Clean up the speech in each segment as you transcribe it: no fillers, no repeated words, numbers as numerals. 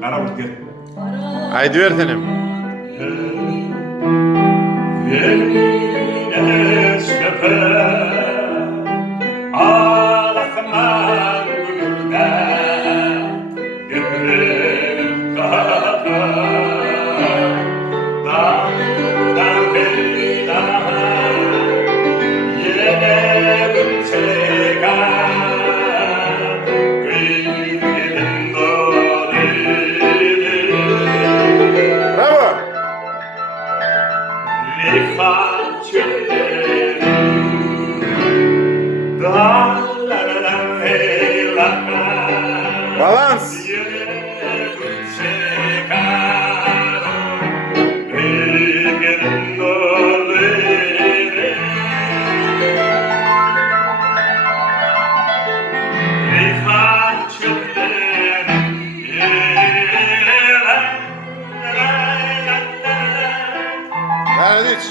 Karavut gel. Haydi versene. Yine sefer ağlatman gülümde gönlüm kahar dağdan beydana yine bir çekar gülüm dolu. Bravo. Balans. Hadi iç.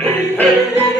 Hey, hey.